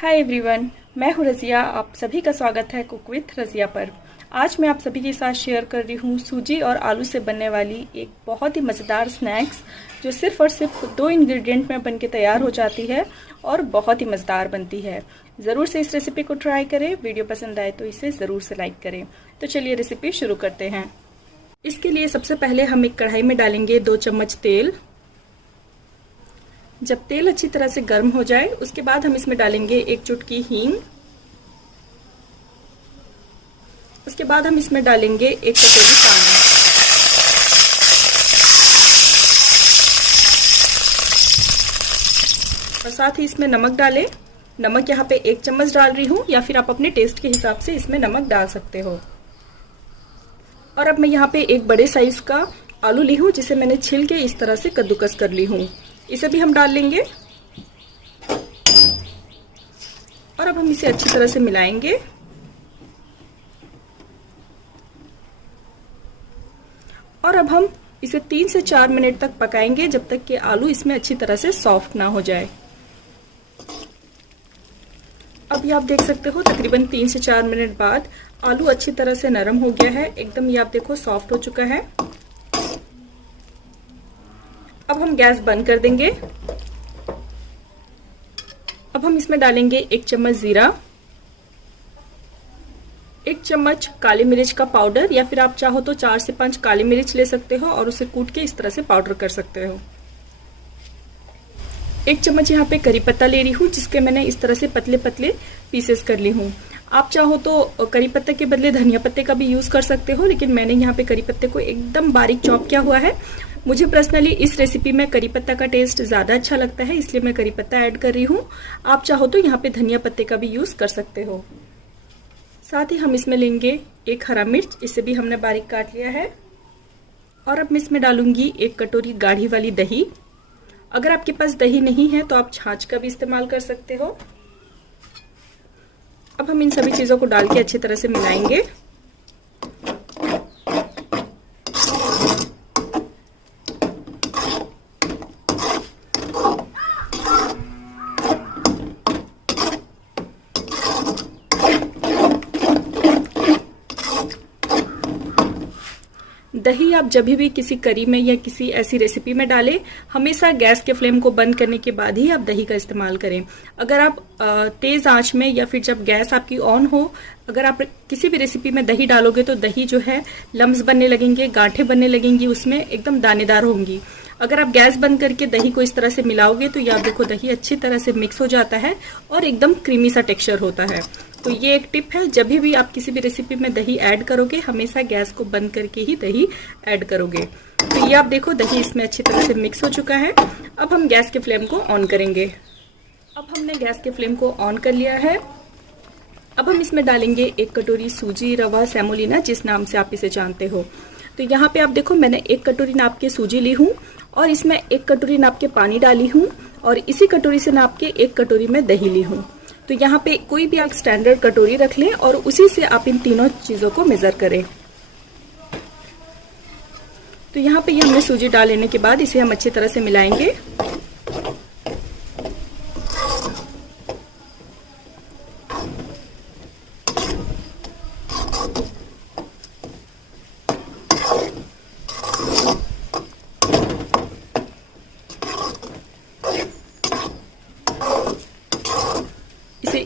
Hi everyone, मैं हूँ रज़िया। आप सभी का स्वागत है कुक विथ रज़िया पर। आज मैं आप सभी के साथ शेयर कर रही हूँ सूजी और आलू से बनने वाली एक बहुत ही मज़ेदार स्नैक्स जो सिर्फ़ और सिर्फ 2 इंग्रेडिएंट में बनके तैयार हो जाती है और बहुत ही मज़ेदार बनती है। ज़रूर से इस रेसिपी को ट्राई करें। वीडियो पसंद आए तो इसे ज़रूर से लाइक करें। तो चलिए रेसिपी शुरू करते हैं। इसके लिए सबसे पहले हम एक कढ़ाई में डालेंगे 2 चम्मच तेल। जब तेल अच्छी तरह से गर्म हो जाए उसके बाद हम इसमें डालेंगे 1 चुटकी हींग। उसके बाद हम इसमें डालेंगे 1 कटोरी पानी। और साथ ही इसमें नमक डालें। नमक यहाँ पे 1 चम्मच डाल रही हूँ, या फिर आप अपने टेस्ट के हिसाब से इसमें नमक डाल सकते हो। और अब मैं यहाँ पे एक बड़े साइज का आलू ली हूँ जिसे मैंने छील के इस तरह से कद्दूकस कर ली हूँ। इसे भी हम डाल लेंगे और अब हम इसे अच्छी तरह से मिलाएंगे। और अब हम इसे 3 से 4 मिनट तक पकाएंगे जब तक कि आलू इसमें अच्छी तरह से सॉफ्ट ना हो जाए। अब ये आप देख सकते हो तकरीबन 3 से 4 मिनट बाद आलू अच्छी तरह से नरम हो गया है। एकदम ये आप देखो सॉफ्ट हो चुका है। अब हम गैस बंद कर देंगे। अब हम इसमें डालेंगे 1 चम्मच जीरा, 1 चम्मच काली मिर्च का पाउडर, या फिर आप चाहो तो 4 से 5 काली मिर्च ले सकते हो और उसे कूट के इस तरह से पाउडर कर सकते हो। 1 चम्मच यहाँ पे करी पत्ता ले रही हूँ जिसके मैंने इस तरह से पतले पतले पीसेस कर ली हूँ। आप चाहो तो करी पत्ते के बदले धनिया पत्ते का भी यूज कर सकते हो, लेकिन मैंने यहाँ पे करी पत्ते को एकदम बारीक चॉप किया हुआ है। मुझे पर्सनली इस रेसिपी में करी पत्ता का टेस्ट ज़्यादा अच्छा लगता है, इसलिए मैं करी पत्ता ऐड कर रही हूँ। आप चाहो तो यहाँ पे धनिया पत्ते का भी यूज़ कर सकते हो। साथ ही हम इसमें लेंगे 1 हरा मिर्च, इसे भी हमने बारीक काट लिया है। और अब मैं इसमें डालूंगी 1 कटोरी गाढ़ी वाली दही। अगर आपके पास दही नहीं है तो आप छाछ का भी इस्तेमाल कर सकते हो। अब हम इन सभी चीज़ों को डाल के अच्छी तरह से मिलाएंगे। दही आप जब भी किसी करी में या किसी ऐसी रेसिपी में डालें, हमेशा गैस के फ्लेम को बंद करने के बाद ही आप दही का इस्तेमाल करें। अगर आप तेज आंच में या फिर जब गैस आपकी ऑन हो, अगर आप किसी भी रेसिपी में दही डालोगे तो दही जो है लम्स बनने लगेंगे, गांठें बनने लगेंगी, उसमें एकदम दानेदार होंगी। अगर आप गैस बंद करके दही को इस तरह से मिलाओगे तो या देखो दही अच्छी तरह से मिक्स हो जाता है और एकदम क्रीमी सा टेक्सचर होता है। तो ये एक टिप है, जब भी आप किसी भी रेसिपी में दही ऐड करोगे हमेशा गैस को बंद करके ही दही ऐड करोगे। तो ये आप देखो दही इसमें अच्छी तरह से मिक्स हो चुका है। अब हम गैस के फ्लेम को ऑन करेंगे। अब हमने गैस के फ्लेम को ऑन कर लिया है। अब हम इसमें डालेंगे 1 कटोरी सूजी, रवा, सेमोलिना, जिस नाम से आप इसे जानते हो। तो यहाँ पे आप देखो मैंने 1 कटोरी नाप के सूजी ली हूँ और इसमें 1 कटोरी नाप के पानी डाली हूँ और इसी कटोरी से नाप के 1 कटोरी में दही ली हूँ। तो यहाँ पे कोई भी आप स्टैंडर्ड कटोरी रख लें और उसी से आप इन तीनों चीज़ों को मेज़र करें। तो यहाँ पे ये हमने सूजी डाल लेने के बाद इसे हम अच्छी तरह से मिलाएंगे।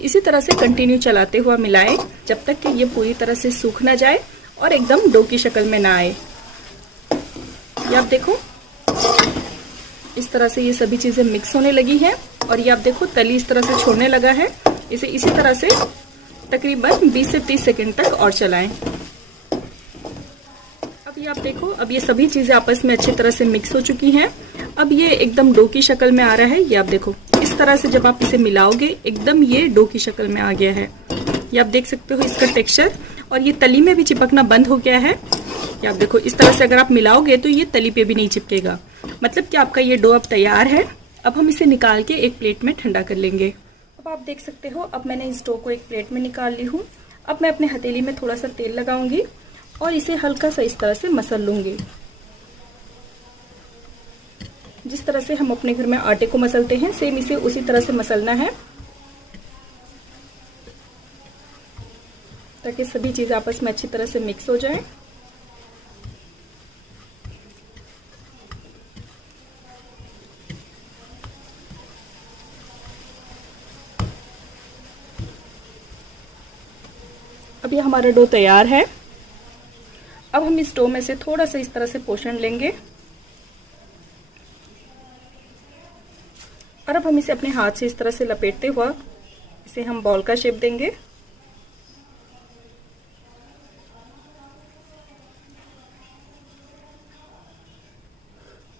इसी तरह से कंटिन्यू चलाते हुआ मिलाएं जब तक कि ये पूरी तरह से सूख ना जाए और एकदम डो की शक्ल में ना आए। ये आप देखो इस तरह से ये सभी चीजें मिक्स होने लगी हैं और ये आप देखो तली इस तरह से छोड़ने लगा है। इसे इसी तरह से तकरीबन 20 से 30 सेकंड तक और चलाएं। अब ये आप देखो अब ये सभी चीजें आपस में अच्छी तरह से मिक्स हो चुकी हैं। अब ये एकदम डो की शक्ल में आ रहा है। ये आप देखो इस तरह से जब आप इसे मिलाओगे एकदम ये डो की शक्ल में आ गया है। ये आप देख सकते हो इसका टेक्सचर, और ये तली में भी चिपकना बंद हो गया है। ये आप देखो इस तरह से अगर आप मिलाओगे तो ये तली पे भी नहीं चिपकेगा, मतलब कि आपका ये डो अब तैयार है। अब हम इसे निकाल के एक प्लेट में ठंडा कर लेंगे। अब आप देख सकते हो अब मैंने इस डो को एक प्लेट में निकाल ली हूँ। अब मैं अपने हथेली में थोड़ा सा तेल लगाऊंगी और इसे हल्का सा इस तरह से मसल लूंगी। जिस तरह से हम अपने घर में आटे को मसलते हैं सेम इसे उसी तरह से मसलना है। ताकि सभी चीज़ें आपस में अच्छी तरह से मिक्स हो जाएं। अब ये हमारा डो तैयार है। अब हम इस डो में से थोड़ा सा इस तरह से पोर्शन लेंगे और अब हम इसे अपने हाथ से इस तरह से लपेटते हुआ इसे हम बॉल का शेप देंगे।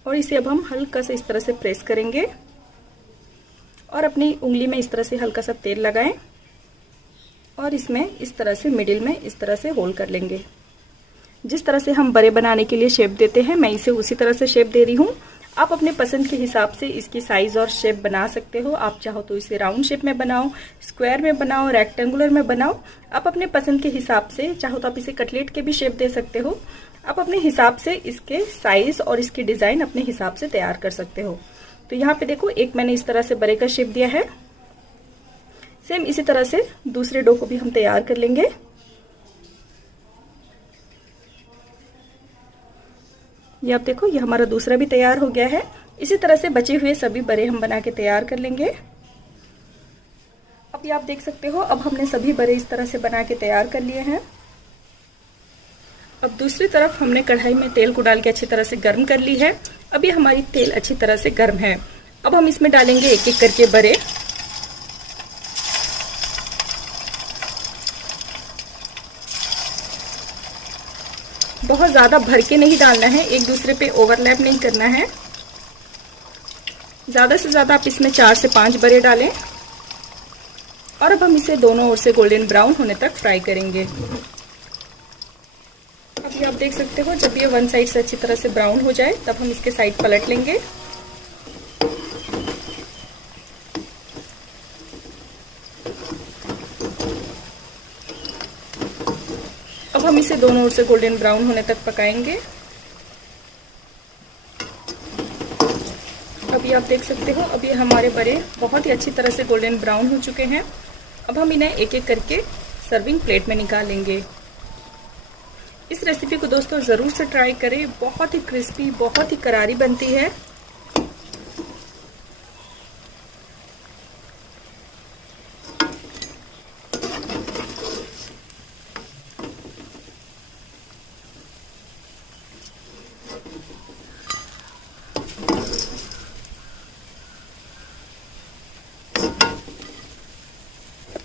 और इसे अब हम हल्का से इस तरह से प्रेस करेंगे और अपनी उंगली में इस तरह से हल्का सा तेल लगाएं और इसमें इस तरह से मिडिल में इस तरह से होल कर लेंगे। जिस तरह से हम बड़े बनाने के लिए शेप देते हैं, मैं इसे उसी तरह से शेप दे रही हूँ। आप अपने पसंद के हिसाब से इसकी साइज और शेप बना सकते हो। आप चाहो तो इसे राउंड शेप में बनाओ, स्क्वायर में बनाओ, रेक्टेंगुलर में बनाओ। आप अपने पसंद के हिसाब से, चाहो तो आप इसे कटलेट के भी शेप दे सकते हो। आप अपने हिसाब से इसके साइज और इसकी डिजाइन अपने हिसाब से तैयार कर सकते हो। तो यहाँ पे देखो, एक मैंने इस तरह से बड़े का शेप दिया है। सेम इसी तरह से दूसरे डो को भी हम तैयार कर लेंगे। ये आप देखो, ये हमारा दूसरा भी तैयार हो गया है। इसी तरह से बचे हुए सभी बड़े हम बना के तैयार कर लेंगे। अब ये आप देख सकते हो, अब हमने सभी बड़े इस तरह से बना के तैयार कर लिए हैं। अब दूसरी तरफ हमने कढ़ाई में तेल को डाल के अच्छी तरह से गर्म कर ली है। अब ये हमारी तेल अच्छी तरह से गर्म है। अब हम इसमें डालेंगे एक एक करके बड़े। बहुत ज्यादा भर के नहीं डालना है, एक दूसरे पे ओवरलैप नहीं करना है। ज्यादा से ज्यादा आप इसमें 4 से 5 बड़े डालें और अब हम इसे दोनों ओर से गोल्डन ब्राउन होने तक फ्राई करेंगे। अब ये आप देख सकते हो, जब ये वन साइड से अच्छी तरह से ब्राउन हो जाए तब हम इसके साइड पलट लेंगे। अब हम इसे दोनों ओर से गोल्डन ब्राउन होने तक पकाएंगे। अब ये आप देख सकते हो, अब ये हमारे बड़े बहुत ही अच्छी तरह से गोल्डन ब्राउन हो चुके हैं। अब हम इन्हें एक एक करके सर्विंग प्लेट में निकालेंगे। इस रेसिपी को दोस्तों ज़रूर से ट्राई करें, बहुत ही क्रिस्पी, बहुत ही करारी बनती है।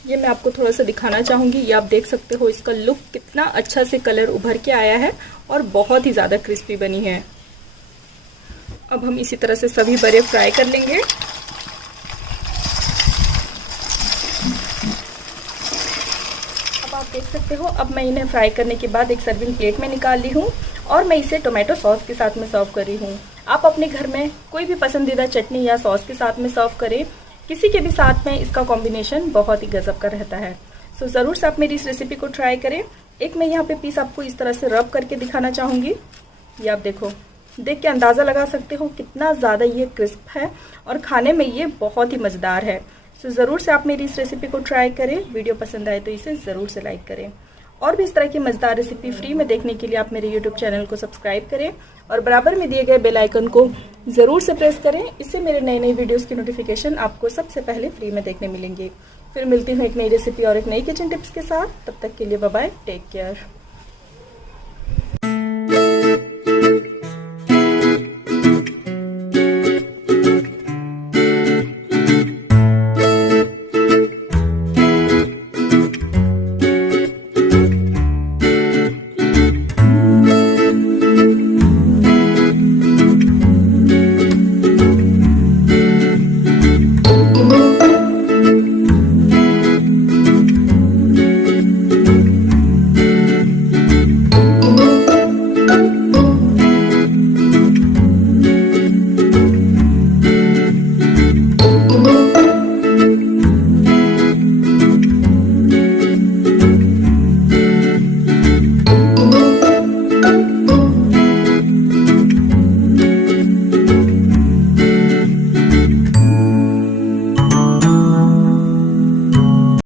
ये मैं आपको थोड़ा सा दिखाना चाहूंगी। ये आप देख सकते हो, इसका लुक कितना अच्छा से कलर उभर के आया है और बहुत ही ज्यादा क्रिस्पी बनी है। अब हम इसी तरह से सभी बड़े फ्राई कर लेंगे। अब आप देख सकते हो, अब मैं इन्हें फ्राई करने के बाद एक सर्विंग प्लेट में निकाल ली हूँ और मैं इसे टोमेटो सॉस के साथ में सर्व कर रही हूँ। आप अपने घर में कोई भी पसंदीदा चटनी या सॉस के साथ में सर्व करें, किसी के भी साथ में इसका कॉम्बिनेशन बहुत ही गजब का रहता है। सो ज़रूर से आप मेरी इस रेसिपी को ट्राई करें। एक मैं यहाँ पे पीस आपको इस तरह से रब करके दिखाना चाहूँगी। ये आप देखो, देख के अंदाज़ा लगा सकते हो कितना ज़्यादा ये क्रिस्प है और खाने में ये बहुत ही मज़ेदार है। सो ज़रूर से आप मेरी इस रेसिपी को ट्राई करें। वीडियो पसंद आए तो इसे ज़रूर से लाइक करें और भी इस तरह की मज़ेदार रेसिपी फ्री में देखने के लिए आप मेरे यूट्यूब चैनल को सब्सक्राइब करें और बराबर में दिए गए बेल आइकन को ज़रूर से प्रेस करें। इससे मेरे नए नए वीडियोस की नोटिफिकेशन आपको सबसे पहले फ्री में देखने मिलेंगे। फिर मिलती हूँ एक नई रेसिपी और एक नई किचन टिप्स के साथ। तब तक के लिए बाय बाय, टेक केयर।